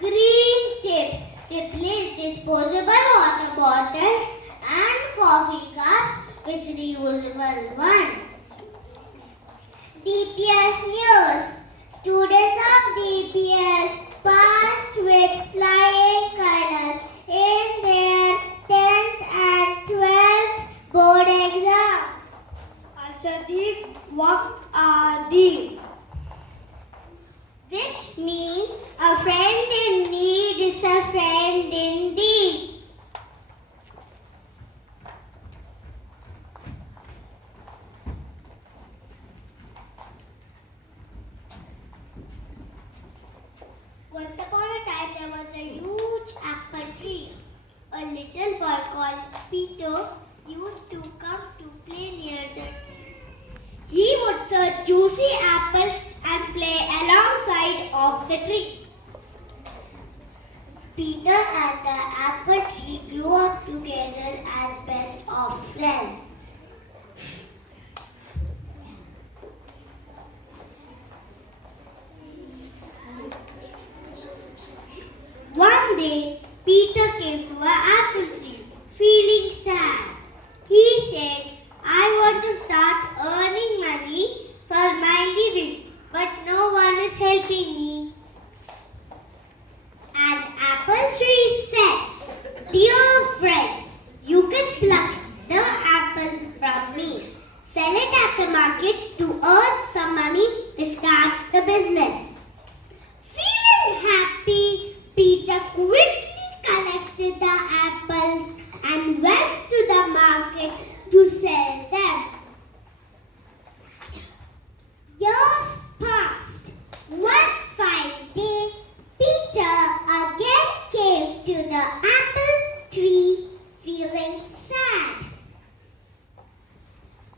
green tip. Replace disposable water bottles and coffee cups with reusable ones. DPS News. Students of DPS passed with flying colors in their 10th and 12th board exam. Sadiq, what are these? Which means a friend in need is a friend indeed. Once upon a time there was a huge apple tree. A little boy called Peter used to come to play near the tree. He would search juicy apples and play alongside of the tree. Peter and the apple tree grew up together as best of friends. One day, Peter came to an apple tree, feeling sad. He said, I want to start earning money for my living, but no one is helping me. And apple tree said, Dear friend, you can pluck the apples from me. Sell it at the market to earn some money to start the business. Feeling happy, Peter quickly collected the apples and went to the market to sell them. Years passed. One fine day, Peter again came to the apple tree feeling sad.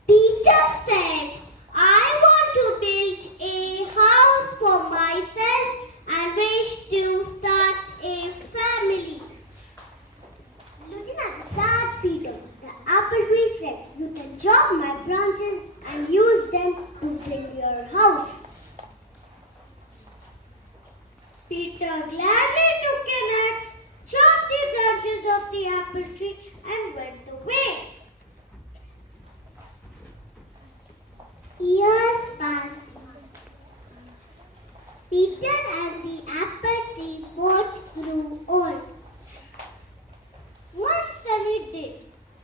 Peter said, I want to build a house for myself and wish to start a family. Looking at the sad Peter, the apple tree said, you can chop my branches and use them to build your house. Peter gladly took an axe, chopped the branches of the apple tree and went away. Years passed. Peter and the apple tree both grew old. One sunny day,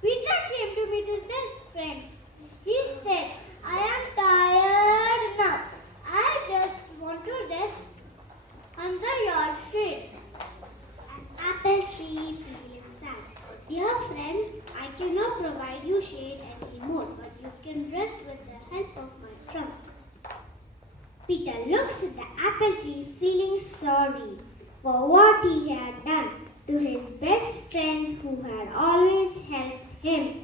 Peter came to meet his best friend. He said, I am tired now. I just want to rest under your shade. An apple tree feeling sad. Dear friend, I cannot provide you shade anymore, but you can rest with the help of my trunk. Peter looks at the apple tree feeling sorry for what he had done to his best friend who had always helped him.